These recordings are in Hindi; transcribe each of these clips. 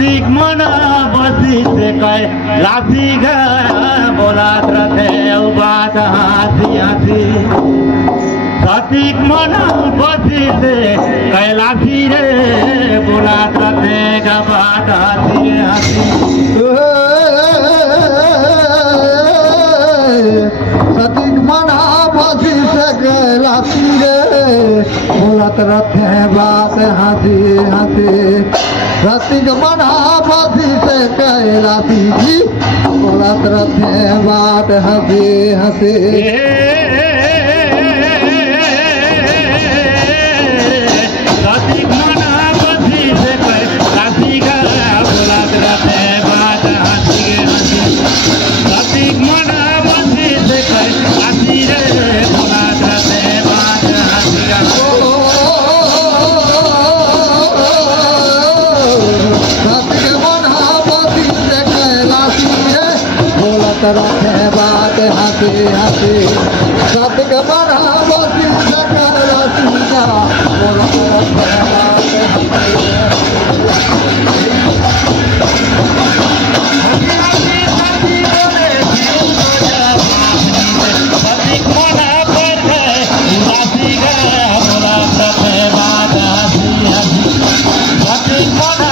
सतीक मना बसी से कह लासी गा बोलात रथे बात हाथी हाथी सतीक मना बसी से कह लासी रे बोलात रथे गा बात हाथी हाथी सतीक मना बसी से कह लासी रे बोलात रथे बात हाथी हाथी सतीक मना बसी से कह लासी जी बोलात रथे बात हंसी हंसी सतीक मना बसी से कह लासी गा बोलात रथे बात हंसी हंसी सतीक मना बसी से कह लासी रे बोलात रथे बात हंसी हंसी रखे बात हंसी हंसी सतीक मना बसी से कह लासी जा बोलत रखे बात सतीक मना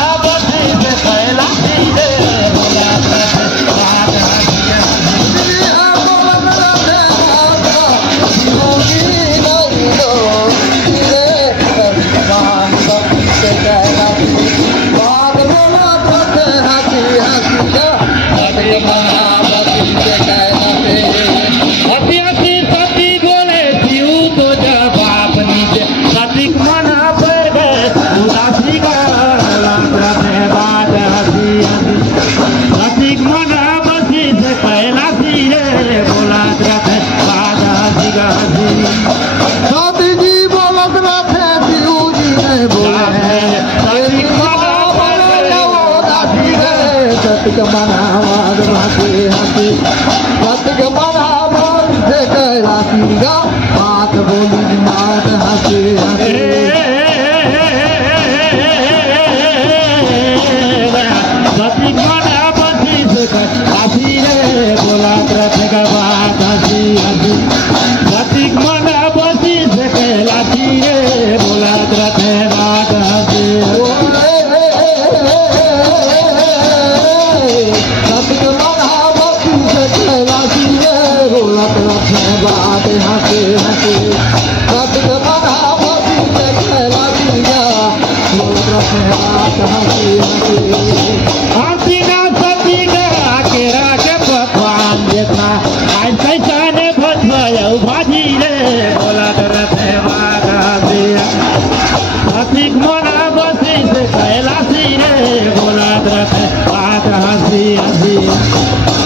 हंसी हंसी सतीक मना बसी से कह लासी गा बात बोली बात हंसी हंसी सतीक मना बसी से कह लासी रे बोलात रथे गा बात हंसी हंसी सतीक मना बसी से कह लासी रे बोलात रथे बात हंसी सतीक मना बसी से कह लासी रे बोलत रखे बात हंसी हंसी सतीक मना बसी से कह लासी गा बोलत रखे बात हंसी हंसी हंसी ना सती गा केरा के पकवान देखा आज कैसा ने भजवाया भाजी रे बोलात रथे बात हंसी सतीक मना बसी से कह लासी रे बोलात रथे बात हंसी हंसी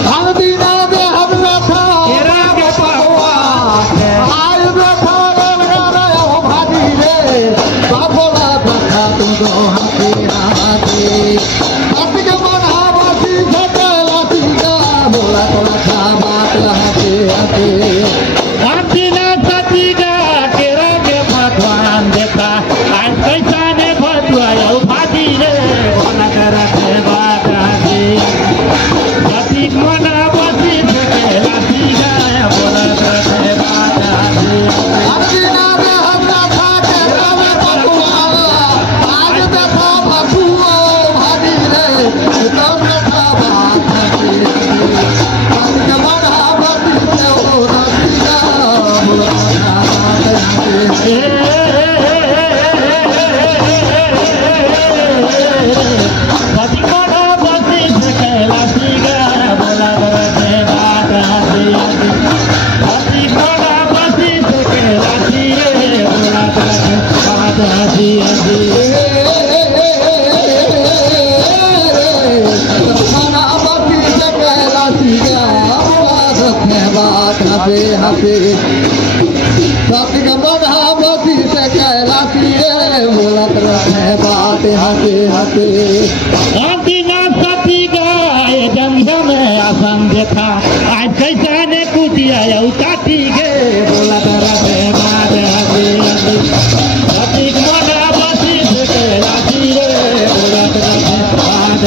हम बिना दे हम रखा केरा के पकवान आय देखा रे भाजी रे बाबोला देखा तुम दो हंसी हंसी सतीक मना बसी से कह लासी गा बोला तो रखा बात हंसी हंसी हंसी ना सती गा केरा के पकवान देखा आज कैसा ने भजवाया भाजी रे बोलात रथे बात हंसी सतीक मना बसी से कह लासी गा बोलात रथे बात हंसी हम बिना दे हम रखा केरा में पकवान आज देखा बसुओ भाजी रे तुम रखा बात हंसी हंसी सतीक मना बसी से ओ लासी गा बोला बात हंसी हंसी सतीक मना बसी से कह लासी गा बोलात रथे बात हंसी सतीक मना बसी से कह लासी रे बोलात रथे बात हंसी हंसी मना बसी से कह लासी गा बोला रखे बात हंसी हंसी सतीक मना बसी से कह लासी रे बोलत रखे बात हंसी हंसी हंसी ना सती गा ये जंगल में आसन देखा आज कैसा ने कुटिया उताती गे बोलात रथे बात हंसी हंसी सतीक मना बसी से कह लासी रे बोलात रथे बात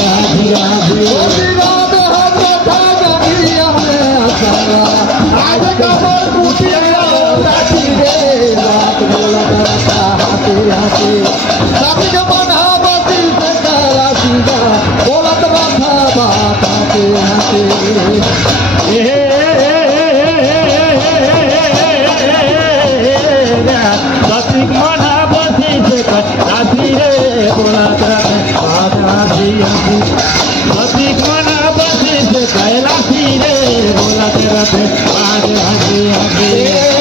राती के मनावती से कैलाशीगा बोलत माथा बाताते हंसे सतीक मना बसी से राशि रे बोला सतीक मना बसी से कैलाशी रे बोला रथे आज हंसी हंसी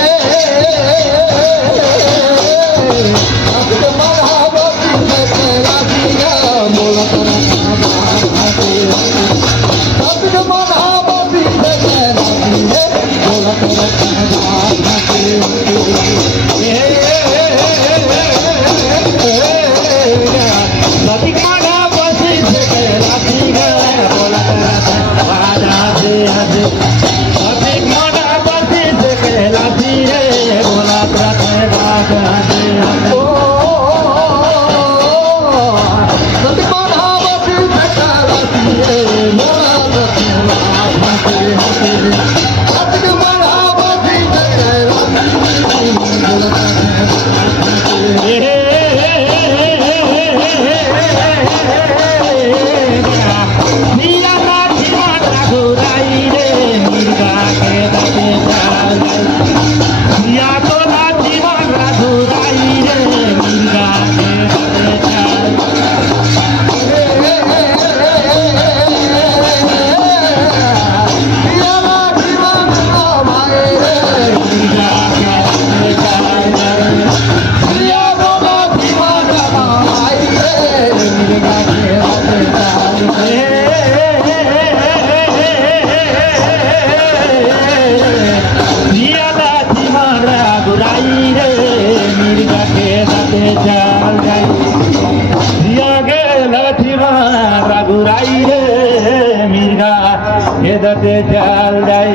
चल जाए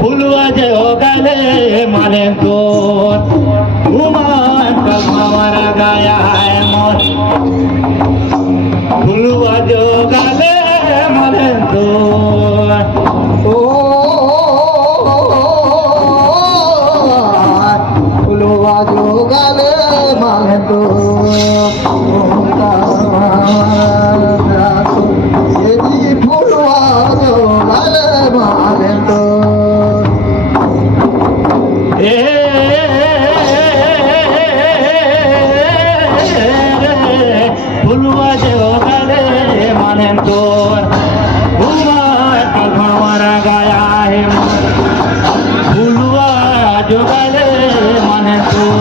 फुलवा जो गले माने तो उमान कलमारा गाया है मोर फुलवा जो गले माने तो फुलवा जो गले माने तो फुलवा जो गले माने तो कलमारा गाया है फुलवा जो गले माने तो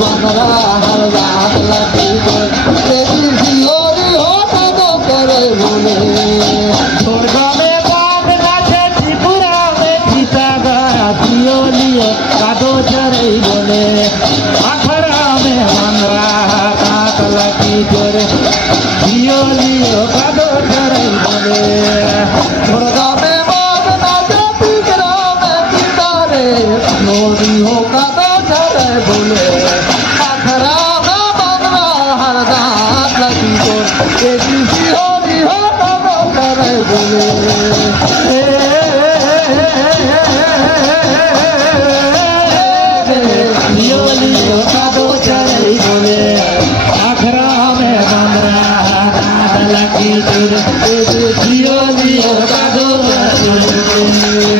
बंदरा हर रात लगी तेरी सियोरी हो तो करे बोले स्वर्ग में बाघ नाचे त्रिपुरा में सीता गया सियोलियो कादो चरे बोले अखरा में बंदरा काट लगी जोरे सियोलियो कादो चरे बोले स्वर्ग में बाघ नाचे त्रिपुरा में सीता रे सियोरी हो कादो चरे बोले अखरा में बंदरा हर रात लगी तेरी सियोरी हो तो करे बोले सियोलियो कादो चरे बोले अखरा में बंदरा काट लगी जोरे सियोलियो कादो चरे बोले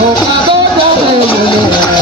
हो कादो चरे बोले